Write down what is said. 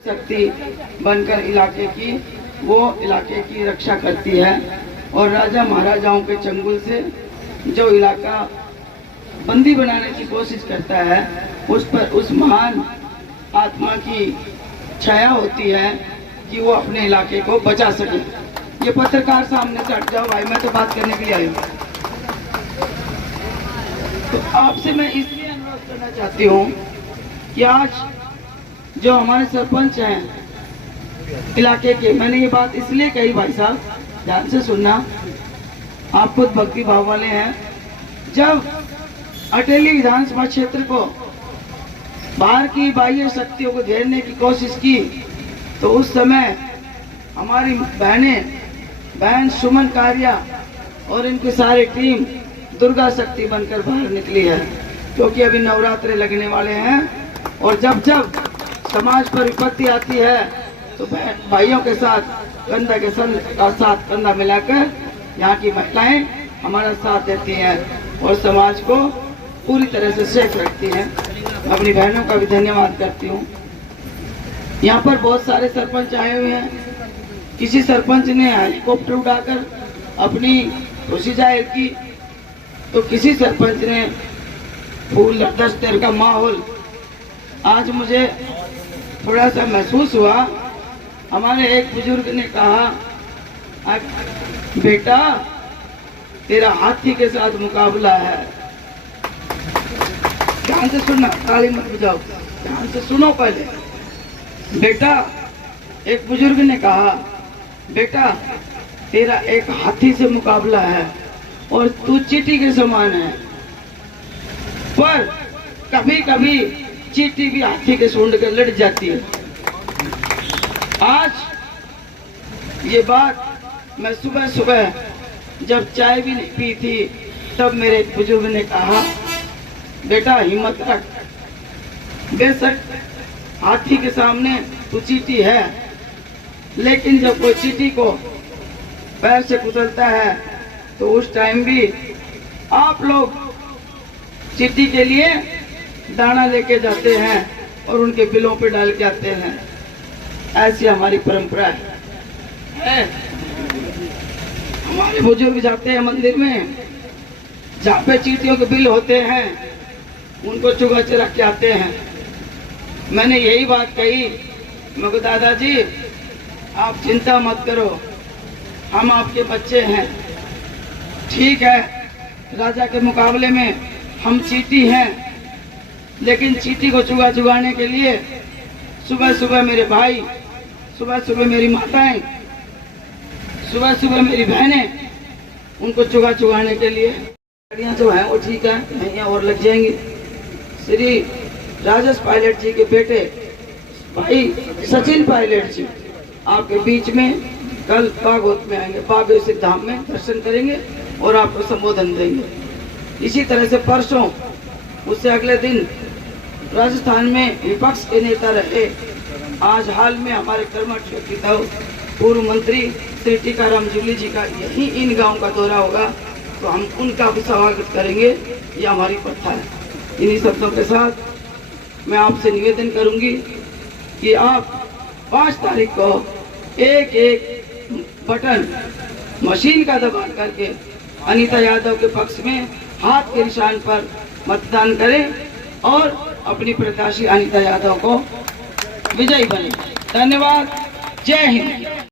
शक्ति बनकर इलाके की वो इलाके की रक्षा करती है और राजा महाराजाओं के चंगुल से जो इलाका बंदी बनाने की कोशिश करता है उस पर उस महान आत्मा की छाया होती है कि वो अपने इलाके को बचा सके। ये पत्रकार सामने से हट जाओ भाई, मैं तो बात करने के लिए आई हूँ। तो आपसे मैं इसलिए अनुरोध करना चाहती हूँ कि आज जो हमारे सरपंच हैं इलाके के, मैंने ये बात इसलिए कही भाई साहब, ध्यान से सुनना, आप खुद भक्ति भाव वाले हैं। जब अटेली विधानसभा क्षेत्र को बाहर की बाह्य शक्तियों को घेरने की कोशिश की तो उस समय हमारी बहन सुमन कारिया और इनकी सारी टीम दुर्गा शक्ति बनकर बाहर निकली है, क्योंकि अभी नवरात्रे लगने वाले हैं और जब जब समाज पर विपत्ति आती है तो भाइयों के साथ कंधा के साथ कंधा मिलाकर यहाँ की महिलाएं हमारा साथ देती हैं और समाज को पूरी तरह से सेफ रखती हैं। अपनी बहनों का भी धन्यवाद करती हूँ। यहाँ पर बहुत सारे सरपंच आए हुए हैं। किसी सरपंच ने हेलीकॉप्टर उड़ाकर अपनी खुशी जाहिर की तो किसी सरपंच ने फूल दस्तर का माहौल। आज मुझे थोड़ा सा महसूस हुआ, हमारे एक बुजुर्ग ने कहा, बेटा तेरा हाथी के साथ मुकाबला है। ध्यान से सुनना, ताली मत बजाओ, ध्यान से सुनो पहले। बेटा, एक बुजुर्ग ने कहा, बेटा तेरा एक हाथी से मुकाबला है और तू चींटी के समान है, पर कभी कभी चींटी भी हाथी के सूंड के लड़ जाती है। आज ये बात मैं सुबह सुबह जब चाय भी नहीं पी थी तब मेरे एक बुजुर्ग ने कहा, बेटा हिम्मत रख, बेशक हाथी के सामने तू चींटी है, लेकिन जब कोई चींटी को पैर से कुचलता है तो उस टाइम भी आप लोग चींटी के लिए दाना लेके जाते हैं और उनके बिलों पे डाल के आते हैं। ऐसी हमारी परंपरा है। हमारे बुजुर्ग जाते हैं मंदिर में, जहाँ पे चींटियों के बिल होते हैं उनको चुगा चुरा के आते हैं। मैंने यही बात कही, मगर दादाजी आप चिंता मत करो, हम आपके बच्चे हैं। ठीक है, राजा के मुकाबले में हम चींटी हैं, लेकिन चींटी को चुगाने के लिए सुबह सुबह मेरे भाई, सुबह सुबह मेरी माताएं, सुबह सुबह मेरी बहनें उनको चुगाने के लिए गाड़ियाँ जो हैं वो ठीक है, नहीं और लग जाएंगी। श्री राजेश पायलट जी के बेटे भाई सचिन पायलट जी आपके बीच में कल बागवत में आएंगे, बागेश्वर धाम में दर्शन करेंगे और आपको संबोधन देंगे। इसी तरह से परसों उससे अगले दिन राजस्थान में विपक्ष के नेता रहे, आज हाल में हमारे कर्मठ पूर्व मंत्री श्री टीकाराम जूली जी का यही इन गांव का दौरा होगा तो हम उनका भी स्वागत करेंगे। ये हमारी प्रथा है। इन्हीं शब्दों के साथ मैं आपसे निवेदन करूंगी कि आप 5 तारीख को एक एक बटन मशीन का दबा करके अनीता यादव के पक्ष में हाथ के निशान पर मतदान करें और अपनी प्रत्याशी अनीता यादव को विजयी बने। धन्यवाद। जय हिंद।